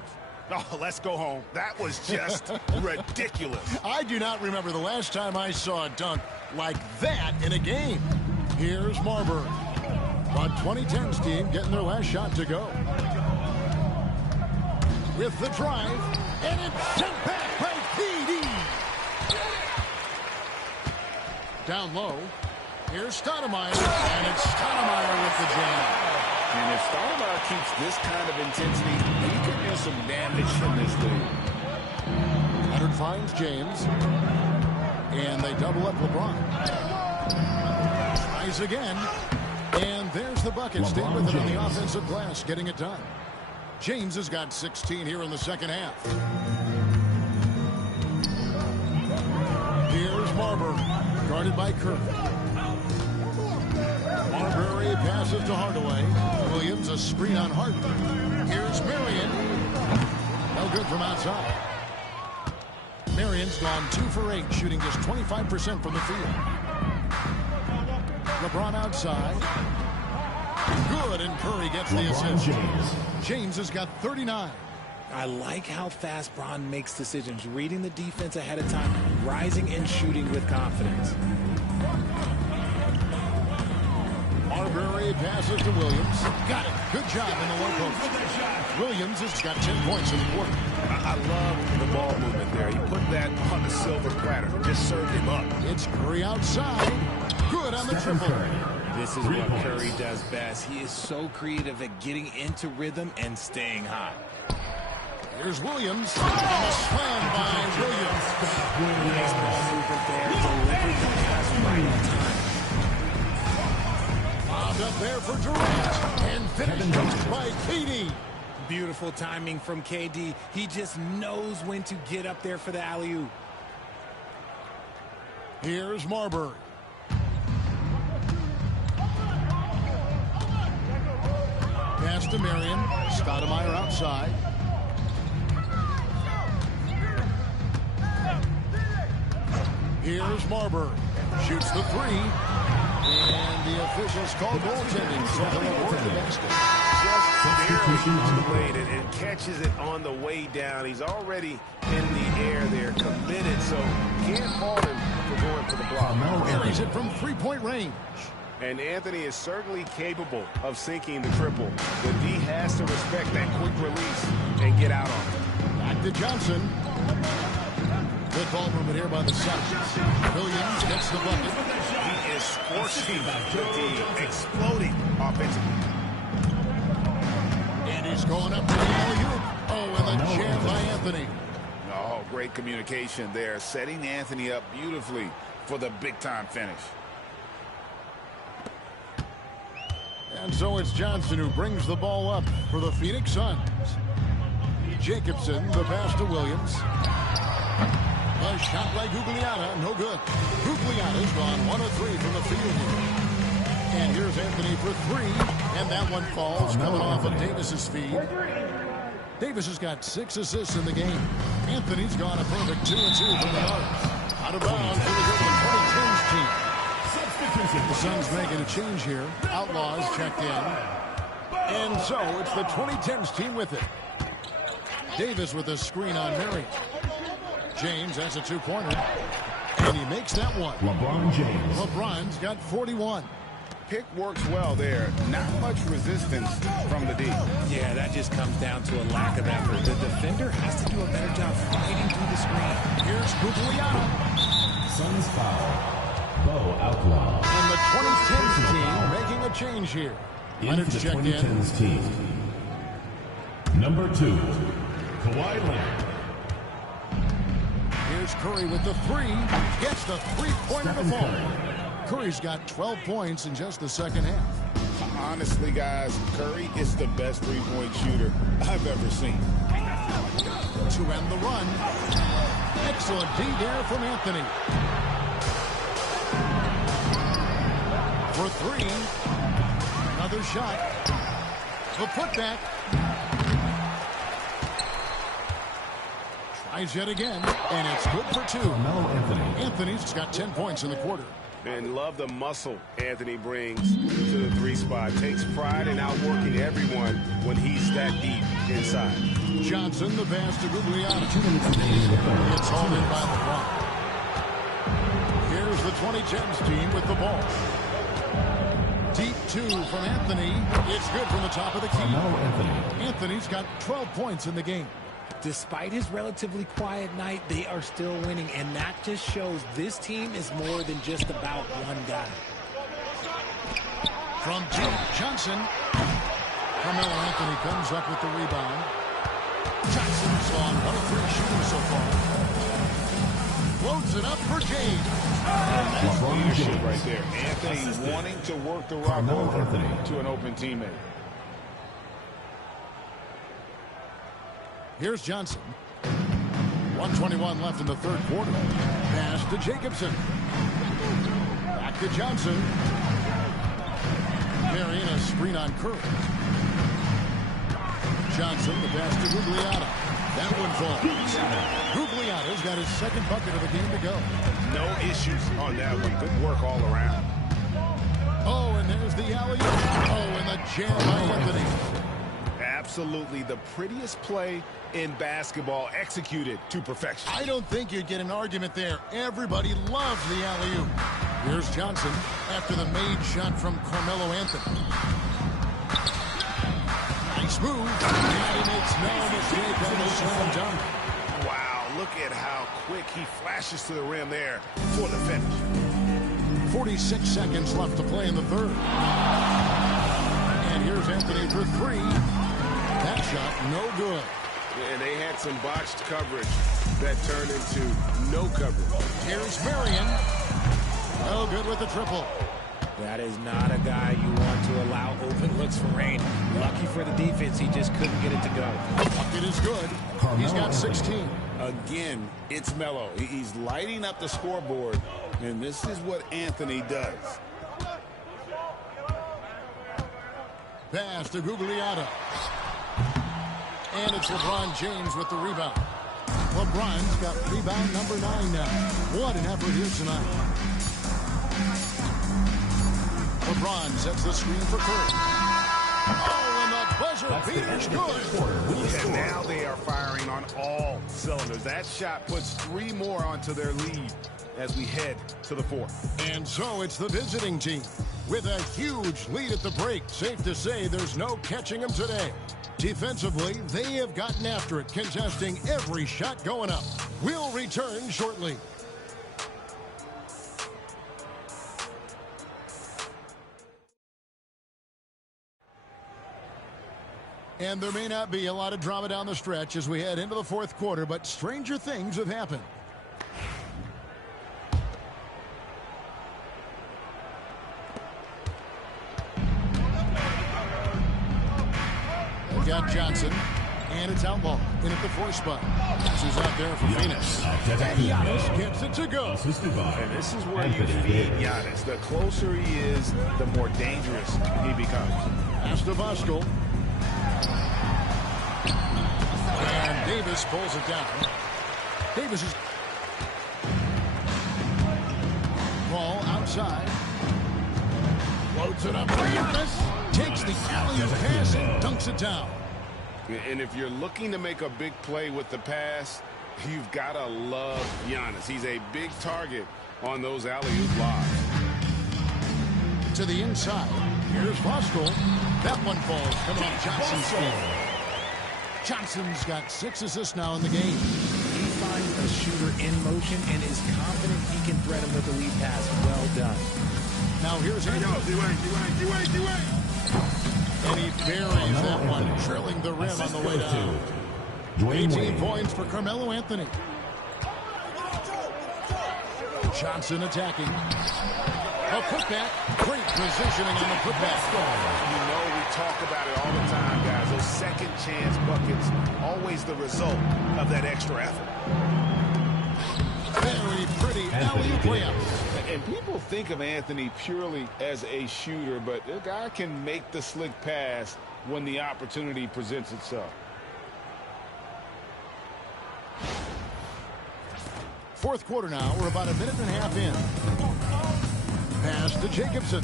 Oh, let's go home. That was just ridiculous. I do not remember the last time I saw a dunk like that in a game. Here's Marbury. The 2010s team getting their last shot to go. With the drive, and it's sent back by PD. Down low. Here's Stoudemire, and it's Stoudemire with the jam. And if Stoudemire keeps this kind of intensity, he could do some damage in this league. Leonard finds James, and they double up LeBron. Tries again, and there's the bucket. Stay with it on the offensive glass, getting it done. James has got 16 here in the second half. Here's Marbury, guarded by Curry. Marbury passes to Hardaway. Williams a screen on Harden. Here's Marion. No good from outside. Marion's gone 2 for 8, shooting just 25% from the field. LeBron outside. Good, and Curry gets the assist. James has got 39. I like how fast Bron makes decisions, reading the defense ahead of time, rising and shooting with confidence. Marbury passes to Williams. Got it. Good job in the low post. Williams has got 10 points in the quarter. I love the ball movement there. He put that on the silver platter. Just served him up. It's Curry outside. Good on the triple. This is what Curry does best. He is so creative at getting into rhythm and staying hot. Here's Williams. And a slam by Williams. Nice ball movement there. Delivered the pass right on time. Bobbed up there for Durant. And finished by KD. Beautiful timing from KD. He just knows when to get up there for the alley-oop. Here's Marbury. Pass to Marion. Stoudemire outside. Here's Marbury. Shoots the three. And the officials call goaltending. So he'll award the basket. Just barely shoots the blade and catches it on the way down. He's already in the air there, committed, so can't fault him for going for the block. Carries it from three-point range. And Anthony is certainly capable of sinking the triple. The D has to respect that quick release and get out on it. Back to Johnson. Good ball movement here by the Celtics. Williams gets the bucket. He is scorching the D, exploding offensively. And he's going up to the alley-oop. Oh, and the jam by Anthony. Oh, great communication there, setting Anthony up beautifully for the big-time finish. And so it's Johnson who brings the ball up for the Phoenix Suns. Jacobson, the pass to Williams. A shot by Gugliotta, no good. Gugliotta's gone 1 of 3 from the field here. And here's Anthony for 3, and that one falls, coming off of Davis's feed. Davis has got 6 assists in the game. Anthony's gone a perfect 2 and 2 from the Bucks. Out of bounds for the 2010s team. The Suns making a change here. Outlaws checked in. And so it's the 2010s team with it. Davis with a screen on Marion. James has a 2-pointer. And he makes that one. LeBron James. LeBron's got 41. pick works well there. Not much resistance from the D. Yeah, that just comes down to a lack of effort. The defender has to do a better job fighting through the screen. Here's Guglielmo. Suns foul. Bo Outlaw. And the 2010s team making a change here. In for the 2010s team. Number 2, Kawhi Leonard. Here's Curry with the three. Gets the three-pointer to fall. Curry's got 12 points in just the second half. Honestly, guys, Curry is the best three-point shooter I've ever seen. To end the run. Excellent D there from Anthony. For three. Another shot. The putback. Tries yet again, and it's good for two. Anthony's got 10 points in the quarter. And love the muscle Anthony brings to the three spot. Takes pride in outworking everyone when he's that deep inside. Johnson, the pass to Guglielmo. It's hauled in by LeBron. Here's the 2010s team with the ball. Deep two from Anthony. It's good from the top of the key. Anthony's got 12 points in the game. Despite his relatively quiet night, they are still winning, and that just shows this team is more than just about one guy. From deep, Johnson. Carmelo Anthony comes up with the rebound. Johnson's on 1 of 3 shooting so far. Loads it up for James. That's leadership right there. Anthony wanting to work the rock over to an open teammate. Here's Johnson. 1:21 left in the third quarter. Pass to Jacobson. Back to Johnson. Carrying a screen on Curry. Johnson, the pass to Guglielmo. That one falls. Guglielmo's got his second bucket of the game to go. No issues on that one. Good work all around. Oh, and there's the alley-oop. Oh, and the jam by Anthony. Absolutely the prettiest play in basketball, executed to perfection. I don't think you'd get an argument there. Everybody loves the alley-oop. Here's Johnson after the made shot from Carmelo Anthony. Nice move. And he makes no mistake on the slam dunk. Wow, look at how quick he flashes to the rim there for the finish. 46 seconds left to play in the third. And here's Anthony for three. That shot, no good. And they had some botched coverage that turned into no coverage. Here's Marion. No good with the triple. That is not a guy you want to allow open looks for rain. Lucky for the defense, he just couldn't get it to go. Bucket is good. He's got 16. Again, it's Melo. He's lighting up the scoreboard, and this is what Anthony does. Pass to Guglielmo. And it's LeBron James with the rebound. LeBron's got rebound number 9 now. What an effort here tonight. LeBron sets the screen for Curry. Oh, and the buzzer beater's good. And now they are firing on all cylinders. That shot puts 3 more onto their lead as we head to the fourth. And so it's the visiting team with a huge lead at the break. Safe to say there's no catching them today. Defensively, they have gotten after it, contesting every shot going up. We'll return shortly. And there may not be a lot of drama down the stretch as we head into the fourth quarter, but stranger things have happened. They've got Johnson, and it's outlaw in at the 4 spot. Passes out there for Phoenix. And Giannis gets it to go. And this is where you feed Giannis. The closer he is, the more dangerous he becomes. Pass to Voskuhl. And Davis pulls it down. Davis is ball outside. Floats it up for Giannis. Takes the alley-oop pass and dunks it down. And if you're looking to make a big play with the pass, you've got to love Giannis. He's a big target on those alley-oop lobs. To the inside. Here's Voskuhl. That one falls coming off Johnson's feet. Johnson's got 6 assists now in the game. He finds a shooter in motion and is confident he can thread him with the lead pass. Well done. Now here's Anthony. And he buries that one, drilling the rim on the way down. 18 points for Carmelo Anthony. Johnson attacking. A putback. Great positioning on the putback. You know we talk about it all the time, guys. Those second chance buckets, always the result of that extra effort. Very pretty alley-oop layup. And people think of Anthony purely as a shooter, but the guy can make the slick pass when the opportunity presents itself. Fourth quarter now. We're about a minute and a half in. Pass to Jacobson.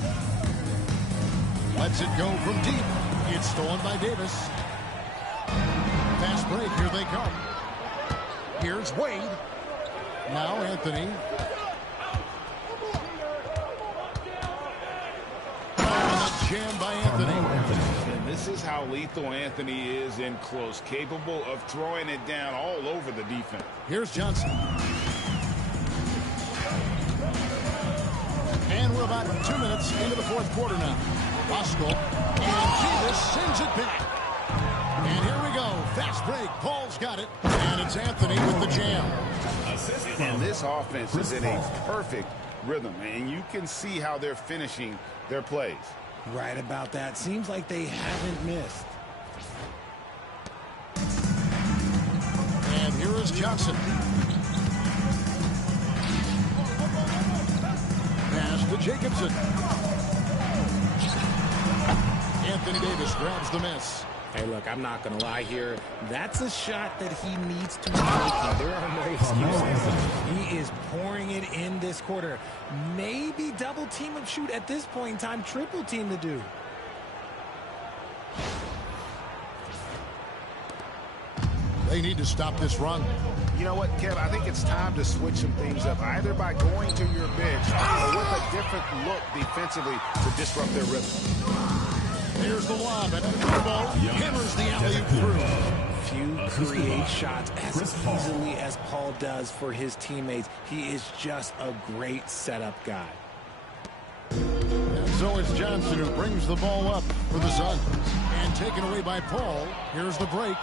Lets it go from deep. It's stolen by Davis. Fast break. Here they come. Here's Wade. Now Anthony. Oh, jam by Anthony. And this is how lethal Anthony is in close, capable of throwing it down all over the defense. Here's Johnson. And we're about 2 minutes into the fourth quarter now. Voskuhl and Davis sends it back. And here we go. Fast break. Paul's got it. And it's Anthony with the jam. And this offense is in a perfect rhythm. And you can see how they're finishing their plays. Right about that. Seems like they haven't missed. And here is Johnson. Pass to Jacobson. Anthony Davis grabs the miss. Hey, look, I'm not going to lie here. That's a shot that he needs to make. There are no excuses. He is pouring it in this quarter. Maybe double team him shoot at this point in time. Triple team to do. They need to stop this run. You know what, Kev? I think it's time to switch some things up, either by going to your bench or with a different look defensively to disrupt their rhythm. There's the lob, and Kubo hammers the alley-oop through. Few create shots as easily as Paul does for his teammates. He is just a great setup guy. And so it's Johnson who brings the ball up for the Suns. And taken away by Paul. Here's the break.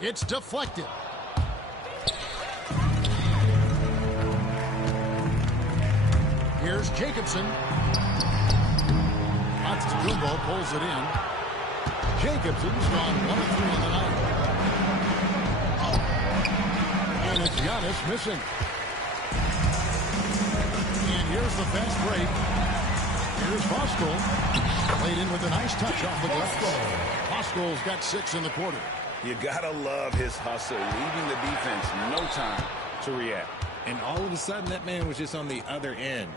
It's deflected. Here's Jacobson. Antetokounmpo pulls it in. Jacobson's gone 1 of 3 on the night. And it's Giannis missing. And here's the fast break. Here's Voskuhl. Played in with a nice touch off the glass. Voskuhl's got 6 in the quarter. You gotta love his hustle, leaving the defense no time to react. And all of a sudden, that man was just on the other end.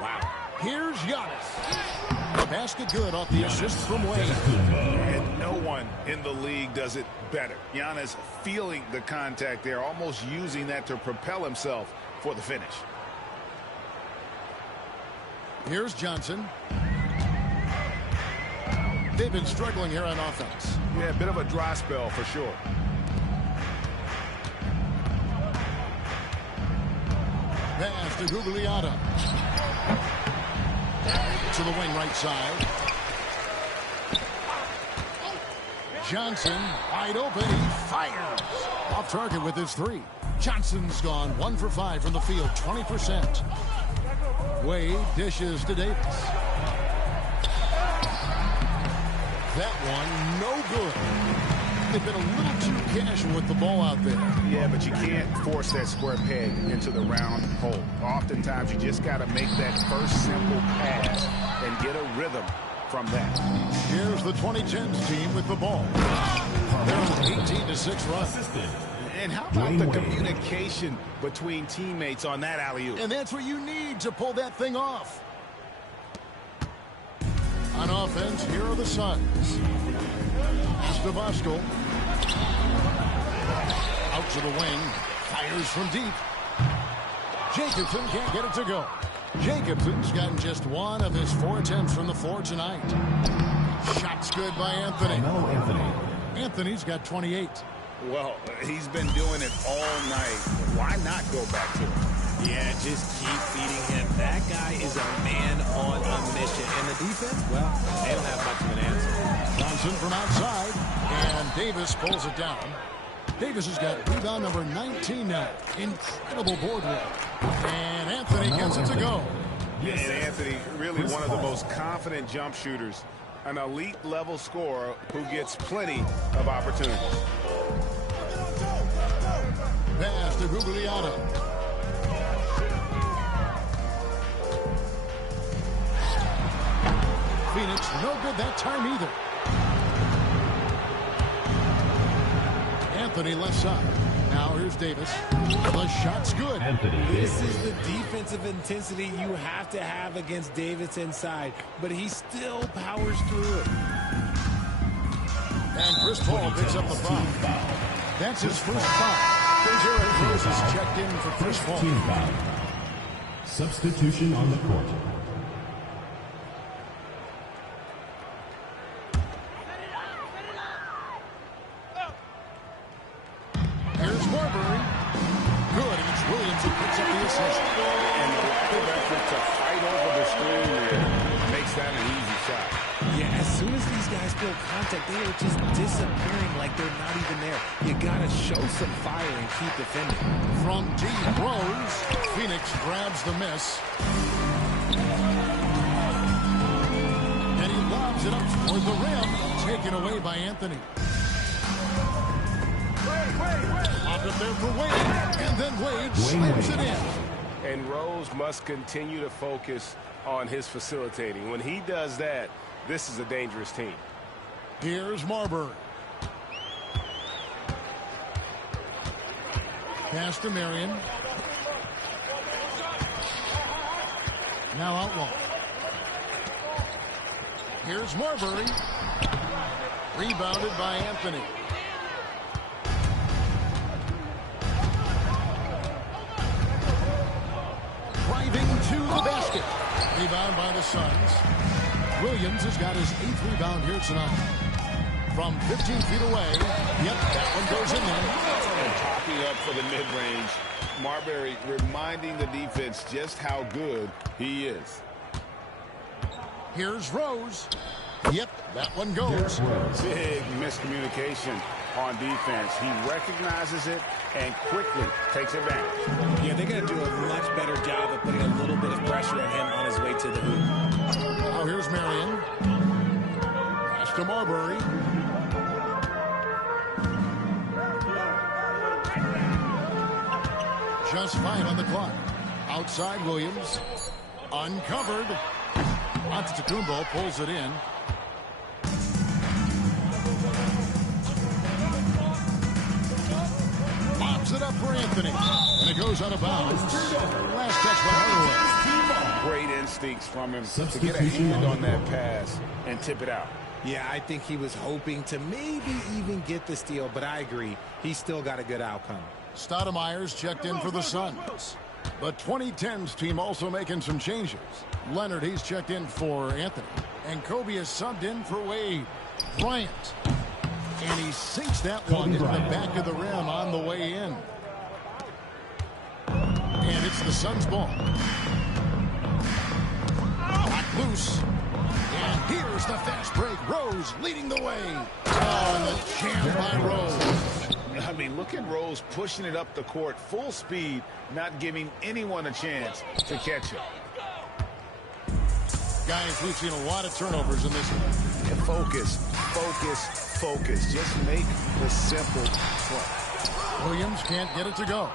Wow. Here's Giannis. The basket good off the assist from Wade. And no one in the league does it better. Giannis feeling the contact there, almost using that to propel himself for the finish. Here's Johnson. They've been struggling here on offense. Yeah, a bit of a dry spell for sure. Pass to Gugliotta. To the wing right side. Johnson wide open. He fires. Off target with his 3. Johnson's gone 1 for 5 from the field. 20%. Wade dishes to Davis. That one, no good. They've been a little too casual with the ball out there. Yeah, but you can't force that square peg into the round hole. Oftentimes, you just got to make that first simple pass and get a rhythm from that. Here's the 2010s team with the ball. They're on an 18-6 run. And how about the communication between teammates on that alley-oop? And that's what you need to pull that thing off. On offense, here are the Suns. Pass to Voskuhl. Out to the wing. Fires from deep. Jacobson can't get it to go. Jacobson's gotten just one of his 4 attempts from the floor tonight. Shot's good by Anthony. No, Anthony. Anthony's got 28. Well, he's been doing it all night. Why not go back to him? Yeah, just keep feeding him. That guy is a man on a mission. And the defense, well, they don't have much of an answer. Johnson from outside, and Davis pulls it down. Davis has got rebound number 19 now. Incredible board work. And Anthony gets it to go. And Anthony, really one of the most confident jump shooters. An elite level scorer who gets plenty of opportunities. Pass to Gugliotta. Phoenix, no good that time either. Anthony left side. Now here's Davis. The shot's good. This is the defensive intensity you have to have against Davis inside, but he still powers through it. And Chris Paul picks up the foul. That's his first foul. Derrick Rose is checked in for Chris Paul. Team foul. Substitution on the court. Here's Marbury. Good, and it's Williams who picks up the assist. And the lack of effort to fight over the screen there makes that an easy shot. Yeah, as soon as these guys feel contact, they are just disappearing like they're not even there. You gotta show some fire and keep defending. From deep, Rose. Phoenix grabs the miss. And he lobs it up toward the rim. Taken away by Anthony. Popped up there for Wade. And then Wade slams it in. And Rose must continue to focus on his facilitating. When he does that, this is a dangerous team. Here's Marbury. Pass to Marion. Now Outlaw. Here's Marbury. Rebounded by Anthony. Driving to the basket. Rebound by the Suns. Williams has got his 8th rebound here tonight. From 15 feet away. Yep, that one goes in there. And popping up for the mid-range. Marbury reminding the defense just how good he is. Here's Rose. Yep, that one goes. Big miscommunication on defense. He recognizes it and quickly takes advantage. Yeah, they're going to do a much better job of putting a little bit of pressure on him on his way to the hoop. Now here's Marion. Pass to Marbury. Just 5 on the clock. Outside Williams. Uncovered. Antetokounmpo pulls it in. Pops it up for Anthony. And it goes out of bounds. Last touch by Hardaway. Great instincts from him to get a hand on that pass and tip it out. Yeah, I think he was hoping to maybe even get the steal, but I agree. He still got a good outcome. Stoudemire's checked in for the Suns. The 2010s team also making some changes. Leonard, he's checked in for Anthony. And Kobe is subbed in for Wade. Bryant. And he sinks that one into the back of the rim on the way in. And it's the Suns' ball. Back loose. And here's the fast break. Rose leading the way. Oh, and the jam by Rose. I mean, look at Rose pushing it up the court full speed, not giving anyone a chance to catch him. Guys, we've seen a lot of turnovers in this one. And focus, focus, focus. Just make the simple play. Williams can't get it to go.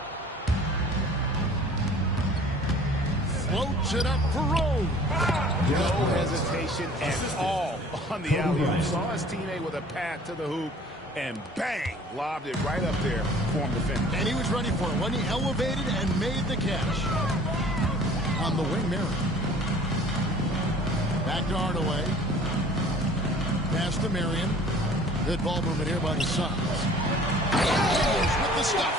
Floats it up for Rose. No hesitation at all on the alley. Saw his teammate with a path to the hoop, and bang, lobbed it right up there for him to finish. And he was ready for it when he elevated and made the catch. On the wing, Merritt. Back to Hardaway. Pass to Marion. Good ball movement here by the Suns. With the stuff.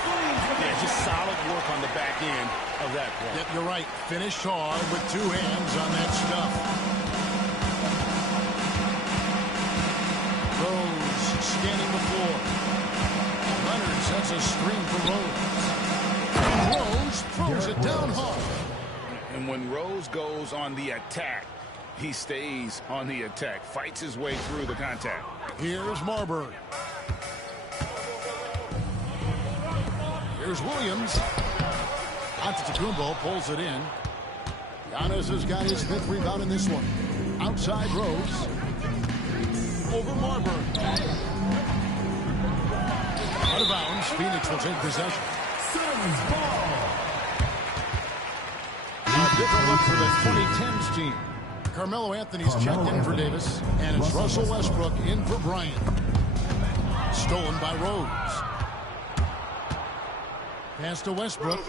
Yeah, just solid work on the back end. of that play. Yep, you're right. Finished hard with two hands on that stuff. Rose scanning the floor. Leonard sets a screen for Rose. Rose throws it down hard. And when Rose goes on the attack, he stays on the attack, fights his way through the contact. Here's Marbury. Here's Williams. Antetokounmpo pulls it in. Giannis has got his 5th rebound in this one. Outside Rose. Over Marbury. Out of bounds. Phoenix will take possession. Suns ball. A different look for the 2010s team. Carmelo Anthony's checked in for Davis, and it's Russell Westbrook in for Bryant. Stolen by Rose. Pass to Westbrook.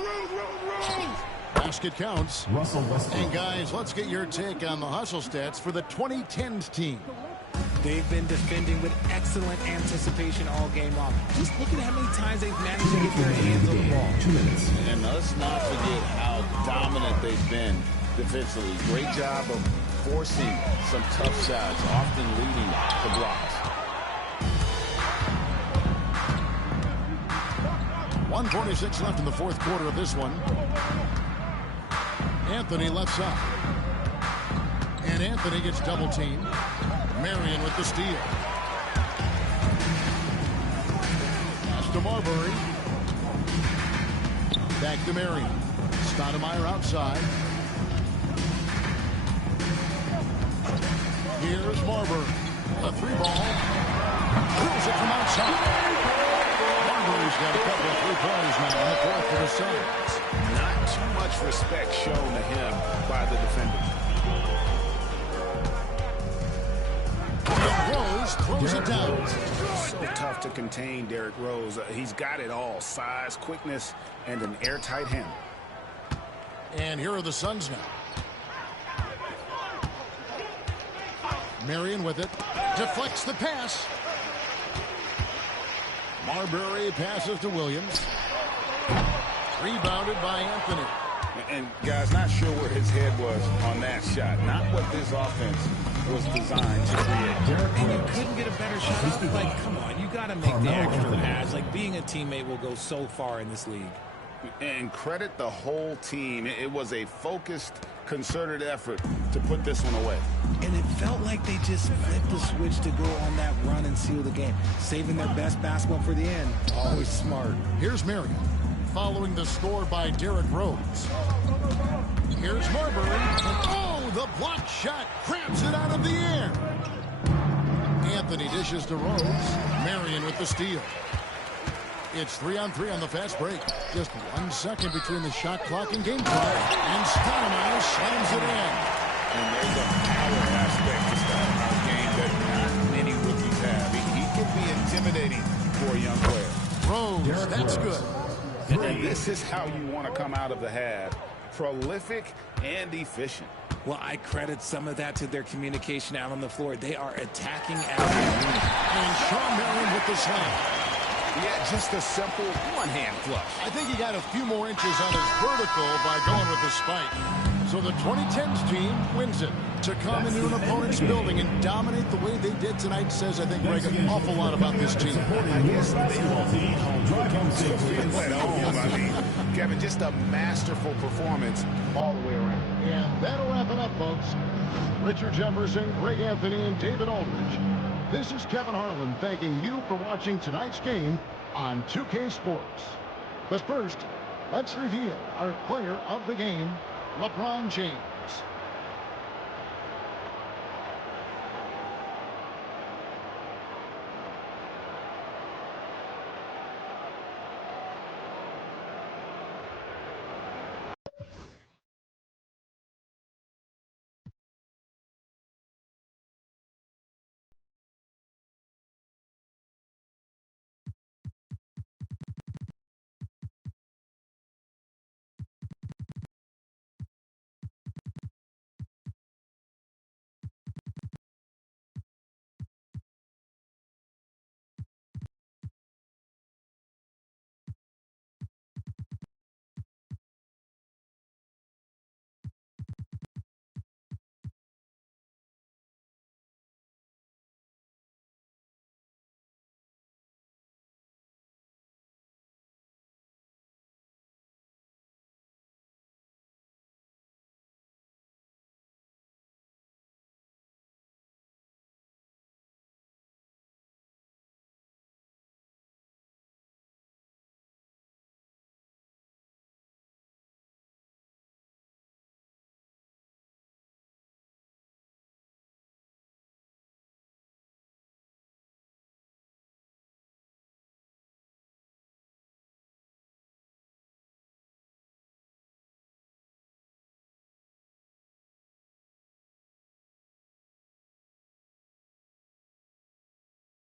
Basket counts. Russell Westbrook. And guys, let's get your take on the hustle stats for the 2010s team. They've been defending with excellent anticipation all game long. Just look at how many times they've managed to get their hands on the ball. 2 minutes. And let's not forget how dominant they've been defensively. Great job of forcing some tough shots, often leading to blocks. 1:46 left in the 4th quarter of this one. Anthony left side. And Anthony gets double teamed. Marion with the steal. Pass to Marbury. Back to Marion. Stoudemire outside. Here's Marbury. A 3-ball. Throws it from outside. Marbury's got a couple of 3-pointers now in the 4th for the Suns. Not too much respect shown to him by the defender. Rose throws it down. So tough to contain Derrick Rose. He's got it all. Size, quickness, and an airtight handle. And here are the Suns now. Marion with it. Deflects the pass. Marbury passes to Williams. Rebounded by Anthony. And guys, not sure where his head was on that shot. Not what this offense was designed to create. And you couldn't get a better shot. Like, come on, you got to make the extra pass. Like, being a teammate will go so far in this league. And credit the whole team. It was a focused, concerted effort to put this one away. And it felt like they just flipped the switch to go on that run and seal the game. Saving their best basketball for the end. Always smart. Here's Marion, following the score by Derrick Rose. Here's Marbury. And oh, the block shot crabs it out of the air. Anthony dishes to Rose. Marion with the steal. It's 3-on-3 on the fast break. Just 1 second between the shot clock and game clock. And Stoudemire slams it in. And there's a power aspect to Stoudemire's game that not many rookies have. He can be intimidating for a young player. Rose, that's good. And this is how you want to come out of the half. Prolific and efficient. Well, I credit some of that to their communication out on the floor. They are attacking as a unit. And Sean Marion with the slam. Yeah, just a simple one-hand flush. I think he got a few more inches on his vertical by going with the spike. So the 2010s team wins it. To come into an opponent's building and dominate the way they did tonight says, I think, Greg, an awful lot about this team. I guess they won't be at home. I mean, Kevin, just a masterful performance all the way around. And that'll wrap it up, folks. Richard Jefferson, Greg Anthony, and David Aldridge. This is Kevin Harlan thanking you for watching tonight's game on 2K Sports. But first, let's reveal our player of the game, LeBron James.